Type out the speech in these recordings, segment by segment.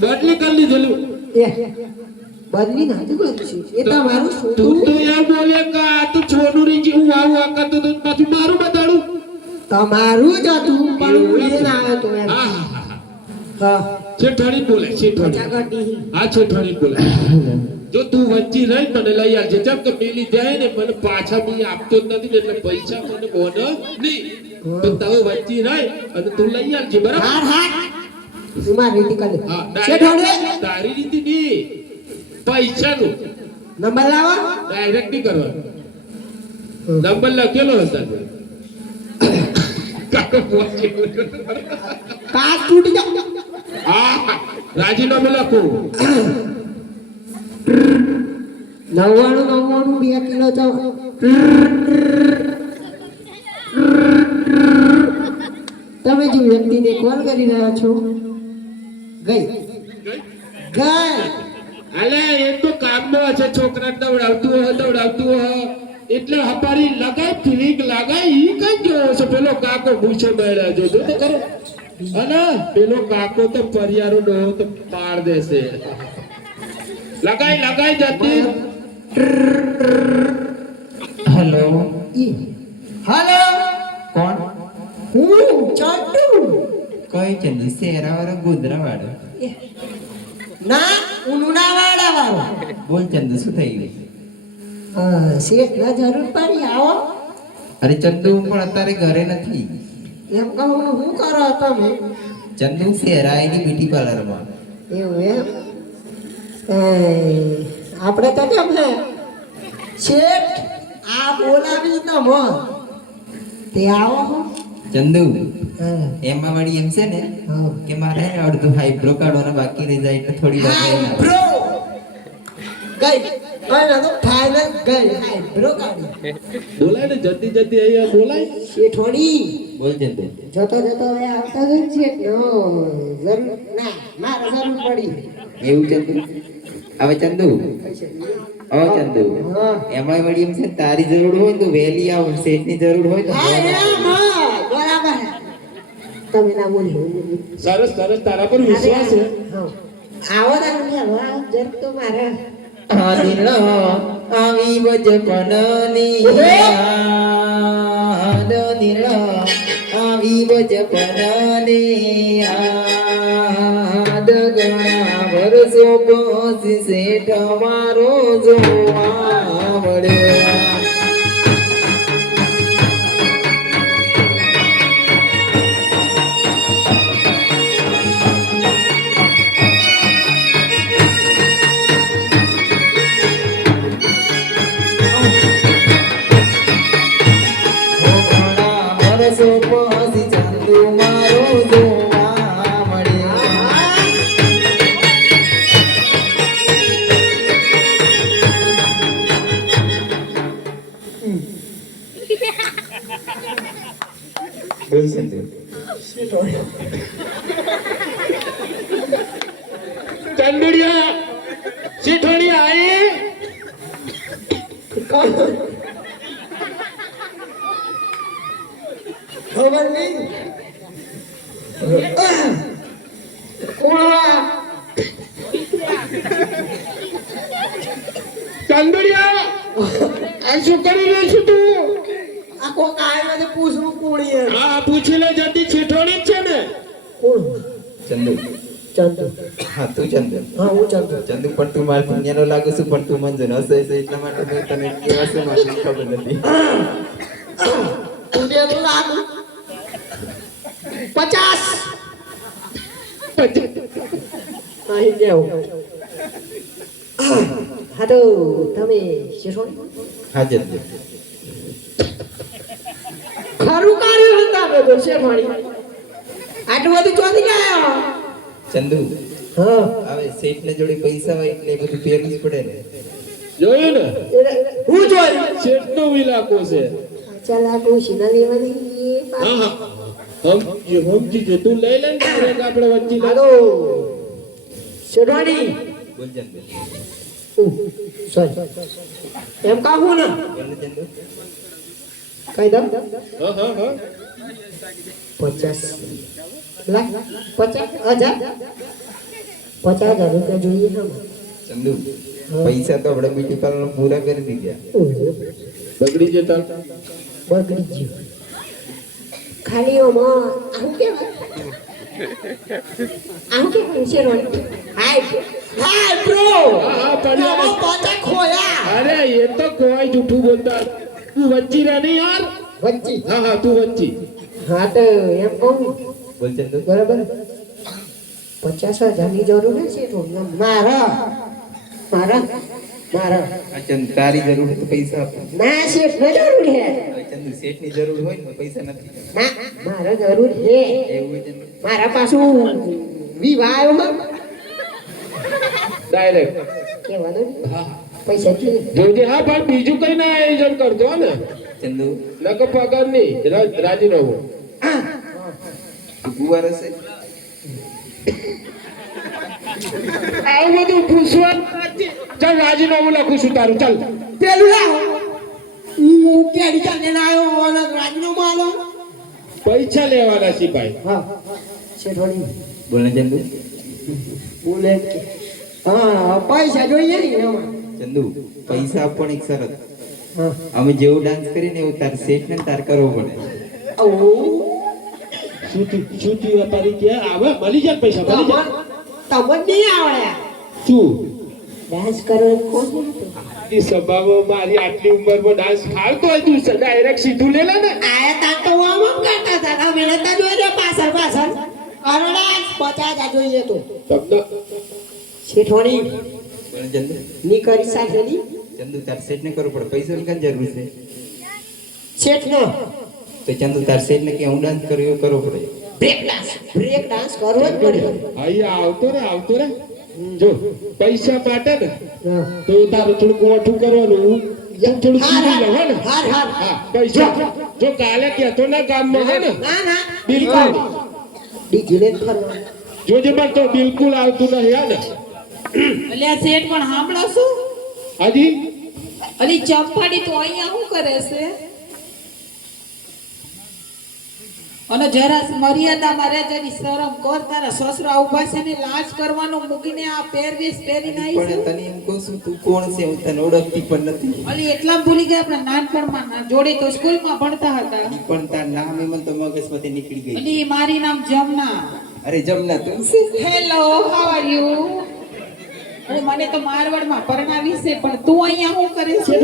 બદલી કરી લીધેલું એ બદલી નાતું કર્યું છે એ તમારું શું તું તો યાર બોલે કે આ તો છોનુરી જેવું આવું આ કરતો તો પાછું મારું બતાડું તમારું જ હતું પણ હું એ ના આવ્યો તો એમ હા હા હા હા છેઠાણી બોલે છેઠાણી ચગડી હા છેઠાણી બોલે જો તું વચ્ચી રહી મને લઈ આવજે જેમ કે પેલી જાય ને મને પાછા બી આપતો જ નથી ને એટલે પૈસા મને બોને નહીં તો તમે વચ્ચી રહી અને તું લઈ આવજે બરાબર હાર હાર ઉમા રીતિ કરે હા શેઠાણી તારી રીતિ નહીં પૈસાનું નંબર લાવો ડાયરેક્ટ નહીં કરવાનું નંબર લખેલો હતા કાકો પહોંચી કાચ તૂટી જાવ હા રાજીનામું લખો 99 2 કિલો તો તમે જે વ્યક્તિને કોલ કરી રહ્યા છો ગઈ ગઈ અલે એ તો કામમાં છે છોકરા દવડાવતું હોય એટલે હપારી લગાય ફિલિંગ લગાય ઈ કઈ ગયો છે પેલો કાકો પૂછો બેડા જો તો કરો અને પેલો કાકો તો પરિયારો ડો તો પાડ દેશે લગાય જતી હેલો હાલો કોણ હું ચંદુ કઈ ચંદુ શેરાવાળો ગોધરાવાળો ના ઉનુનાવાડા વાળો બોલ ચંદુ શું થઈ ગયું શેઠ ના જરૂર પડી આવો અરે ચંદુ હું પણ અત્યારે ઘરે નથી એમ કહું શું કરો તમે ચંદુ શેરાયની બ્યુટી પાર્લરમાં એવું એમ આપણે તો કેમ છે શેઠ આ બોલાવી તો મો તે આવો હો ચંદુ હા એમાં વળી એમ છે ને હા કે મારે અડધું હાઈબ્રો કાઢવાનો બાકી રહી જાય એટલે થોડી વાર રહીને આવું. બ્રો ગઈ અને તો ફાઇનલ ગઈ હાય બ્રો કાઢી બોલાય ને જલ્દી અહીંયા બોલાય શેઠોડી બોલ ચંદુ જતો હવે આવતા જ છે નો જરૂર ના મારે જરૂર પડી એવું ચંદુ હવે ચંદુ ચંદુ હા એમાં વળી એમ છે ને તારી જરૂર હોય તો વહેલી આવો શેઠની જરૂર હોય તો હા બરાબર તમે ના બોલો સરસ તારા પર વિશ્વાસ છે આવો તમે જર તો મારે આ દિલ આવી બચપનની યાદ દિલ આવી બચપનની યાદ ઘણા વર્ષો પછી શેઠ મારો જોવા મળ્યો ચંદુડિયા શેઠાણી આઈ ખબર નહીં ચંદુડિયા આ શું કરી રહ્યો છું તું આ કોક આવ્યો ને પૂછવું કોણી હા પૂછી લે જલ્દી શેઠાણી જ છે ને કોણ ચંદુ ચંદુ હા તું ચંદુ હા હું ચંદુ ચંદુ પણ તું મારા પુણ્યનો લાગુ છું પણ તું મંજુ હશે એટલા માટે મેં તને કેવા છે મારી ખબર નથી પુણ્ય તો લાગુ 50 અહીં દેવ હા તો તમે શેઠોડી હા ચંદુ ખરું કાર્ય હતા બે તો શેઠોડી આટલું બધું ચોથી ગયા ચંદુ હા હવે શેઠ ને જોડે પૈસા હોય એટલે એ બધું પહેરવું જ પડે ને જોયું ને હું જોઈ શેઠનો ઇલાકો છે ચાલ આ કોશિના લેવાની હા સમજી જે તું લઈ લે ને direct આપણે વચ્ચે હાલો શેઠોડી બોલ ચંદુ સોરી એમ કહું ને બોલ ને ચંદુ કહી દઉં હા 50 લાખ 50,000 50,000 રૂપિયા જોઈએ છે ને? ચંદુ પૈસા તો આપણે બ્યુટી પાર્લર પૂરા કરી દીધા. બગડી જતા બગડી ગયું. ખાલી આમાં આમ કેવાય શેરવાની. હાય બ્રો. હા પણ આમાં પાછા ખોયા. અરે એ તો કોઈ જૂઠું બોલતા તું વચ્ચી રહે નહીં યાર વચ્ચી. હા તું વચ્ચી હા તો એમ કહું બોલ ચંદુ. બરાબર 50,000 ની જરૂર છે તો મારા મારા મારા આ ચંદુ તારી જરૂર હોય તો પૈસા આપો. ના શેઠ ને જરૂર છે. હવે ચંદુ શેઠની જરૂર હોય ને તો પૈસા નથી. ના મારા જરૂર છે. એવું હોય ચંદુ. મારા પાછું વિવાહ આવ્યો હો. ડાયરેક્ટ કહેવાનું ને. હા પૈસા છે. જોજે હા પણ બીજું કઈ ના આયોજન કરતો હો ને ચંદુ નકો પગાર નહીં રાજીનામું તું કુંવાર હશે. આવું બધું પૂછવા ચાલ રાજીનામું લખું છું તારું ચાલ પેલું લાવો. હું કેડી ચાલને આવ્યો અને રાજીનામું આલો. પૈસા લેવાના સિપાઈ હા શેઠવાડી બોલ ને ચંદુ. બોલે કે હા પૈસા જોઈએ ને એમાં. ચંદુ પૈસા આપવાની એક શરત. હા અમે જેવું ડાન્સ કરીને એવું તાર શેઠ ને તાર કરવો પડે. ઓ શું વેપારી કે આવે મળી જાય પૈસા મળી જાય તમને નહીં આવડે. શું ડાન્સ કરવાનું કોણ હતું? આટલી સભામાં મારી આટલી ઉંમરમાં ડાન્સ ખાવતો હોય તું ડાયરેક્ટ સીધું લે લે ને આયા તા તો આમ કરતા હતા. અમે નતા જોઈ પાછળ પાછળ. અરડા 50,000 જોઈએ તો. તમને શેઠવાડી બોલ ને ચંદુ. ની કરી સાથે ની ચંદુ તાર શેઠ ને કરવું પડે. પૈસાની કાંઈ જરૂર છે. શેઠ નો તો ચંદુ તાર શેઠ ને કે હું ડાન્સ કરું એવું કરવો પડે. બ્રેક ડાન્સ કરવો જ પડે. અહીંયા આવતો રે જો પૈસા માટે ને હા. તો તારું થોડુંક મોઠું કરવાનું થોડું હાર, સીધું લે, હો ને હાર, હાર. હા પૈસા જો કાલે કહેતો ના ગામમાં હે ને ના ના બિલકુલ ડીજે ફરવાનું. જોજે પણ તો બિલકુલ આવતું નહીં હે ને અલ્યા શેઠ પણ સાંભળો શું હાજી અલી ચંપાડી તો અહીંયા શું કરે છે અને જરા મર્યાદામાં રહે જરી શરમ કર. તારા સસરા ઉભા છે ને લાજ કરવાનું મૂકીને આ પહેરવેશ પહેરીને આવી પણ છે. તને એમ કહું છું તું કોણ છે હું તને ઓળખતી પણ નથી. અલી એટલા ભૂલી ગયા આપણે નાનપણમાં જોડે તો સ્કૂલમાં ભણતા હતા. ઈ પણ તાર નામ એમ તો મગજમાંથી નીકળી ગઈ. અલી મારી નામ જમના. અરે જમના તું છે. Hello how are you. અરે મને તો મારવાડમાં પરણાવી છે પણ તું અહીંયા શું કરે છે?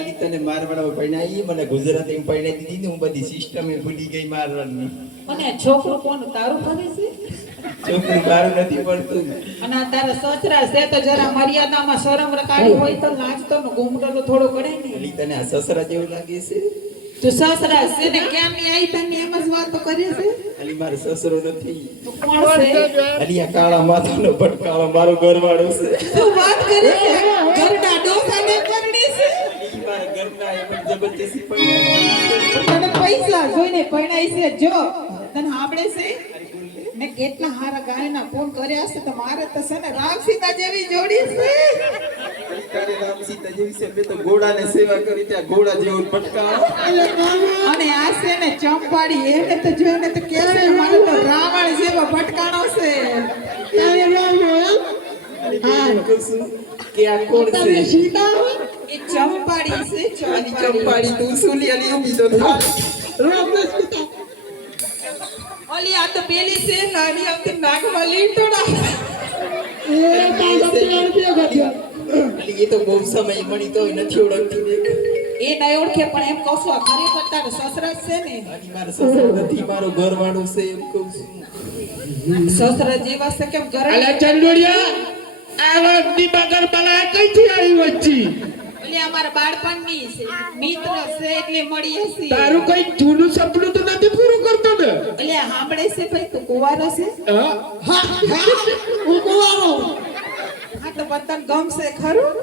અને તને મારવાડમાં પરણાવી મને ગુજરાતીમાં પરણાવી દીધી ને હું બધી સિસ્ટમ એ ભૂલી ગઈ મારવાડની. અને આ છોકરો કોણ તારું કરે છે? છોકરી મારું નથી પડતું. અને આ તારા સસરા છે તો જરા મર્યાદામાં શરમ રકાડી હોય તો લાજતો ને ઘૂમટો થોડો કરે ને. અલી તને આ સસરા જેવું લાગે છે. તું સસરા છે ને કેમ ની આવી તને એમ જ વાતો કરે છે? અલી મારો સસરો નથી. તો કોણ છે? અલી આ કાળા માથાનો ભટકાળો મારો ઘરવાળો છે. તું વાત કરે છે? ઘરના ડોસાને પરણી છે? ઈ મારા ઘરના એ મને જબરજસ્તી પરણાવી. તને પૈસા જોઈને પરણાઈ છે. જો તને સાંભળે છે મેં કેટલા હારા ગાયના ફોન કર્યા છે તો મારે તો છે ને રામ સીતા જેવી જોડી છે. તારે રામ સીતા જેવી છે. મેં તો ઘોડાને સેવા કરી ત્યાં ઘોડા જેવો ભટકાળો. અને આ છે ને ચંપાડી એને તો જોઈને તો કે છે મારે તો રાવણ જેવો ભટકાણો છે. હા કહું છું કે આ કોણ છે? એ ચંપાડી છે. આની ચંપાડી તું શું લી અલી ઊભી તો થા. ઓલી આ તો પેલી છે નાની આવતી નાકમાં લીંટોડા. અલી એ તો બહુ સમય મળી તો નથી ઓળખતી દેખ. એ નહીં ઓળખે પણ એમ કહું છું આ ખરેખર તારા સસરા જ છે ને? આની મારો સસરો નથી મારો ઘરવાળો છે એમ કહું છું. સસરા જેવા છે કેમ ઘરે? અલા ચંદોડિયા આ વખતી બગર બલા કઈથી આવી વચ્ચી ઓલી અમારા બાળપણની છે મિત્ર છે એટલે મળીએ છીએ. તારું કઈ જૂનું સપનું તો નથી પૂરું કરતો ને એટલે સાંભળે છે ભાઈ તું કુંવારો છે? હા હું કુંવારો. હા તો પણ તને ગમશે ખરું?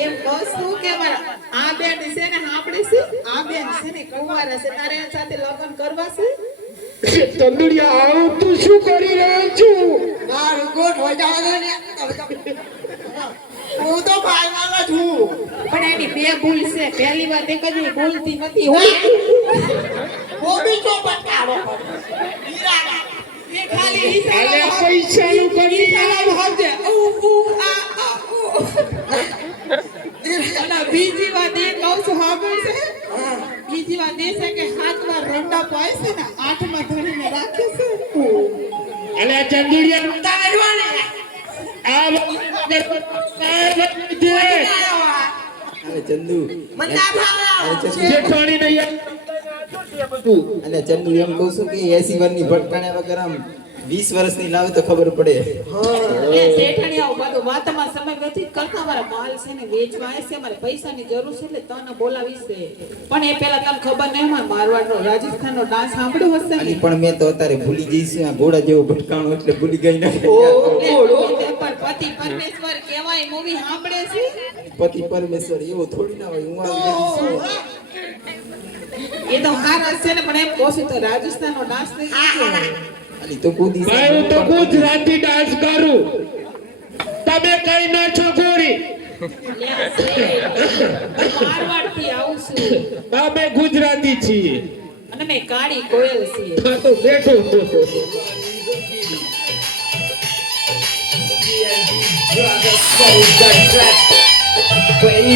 એમ કહું છું કે મારા આ બેન છે ને સાંભળે છે આ બેન છે ને કુંવારા છે તારે એના સાથે લગ્ન કરવા છે? ચંદોડિયા આવું તું શું કરી રહ્યો છું મારું ગોઠ હોય જવા ને. હું તો ભાઈમાં છું. પણ એની બે ભૂલ છે. પહેલી વાત એક જ બોલતી નથી હોય. હું બી તો ભટકાળો. એ ખાલી અલે ઈશારા પૈસાનું કરી ઈશારા ભાવજે ઉ ઉ આ આ ઉ અને બીજી વાત એ કહું છું સાંભળ છે બીજી વાત એ છે કે 7 વાર રંડા પાય છે ને 8 માં ધણીને રાખે છે અલે ચંદુડિયા તમે જોને આ અરે ચંદુ મને ના ભાવે અરે ચંદુ જેઠાણી નહીં અને ચંદુ એમ કહું છું કે 80 વર્ષની ભટકાણ્યા વગર આમ 20 વર્ષની લાવે તો ખબર પડે એ શેઠાણી આવું બધું વાતમાં સમય વ્યતીત કરતા મારા માલ છે ને વેચવા આવે છે મારે પૈસાની જરૂર છે એટલે તને બોલાવી છે પણ એ પહેલા તને ખબર નહીં હોય મારવાડનો રાજસ્થાનનો ડાન્સ સાંભળ્યો હશે અને ને પણ મેં તો અત્યારે ભૂલી જઈશ આ ઘોડા જેવો ભટકાણો એટલે ભૂલી ગઈ ના પણ પતિ પરમેશ્વર કેવાય મૂવી સાંભળે છે પતિ પરમેશ્વર એવો થોડી ના હોય હું આ ગઈ એ તો હારા છે ને પણ એમ કહું છું તો રાજસ્થાનનો ડાન્સ નહીં આલી તો કૂદી ભાઈ હું તો ગુજરાતી ડાન્સ કરું તમે કઈ ના છો ગોરી મારવાડથી આવું છું અમે ગુજરાતી છીએ અને મેં કાળી કોયલ છીએ હા તો બેઠો Baby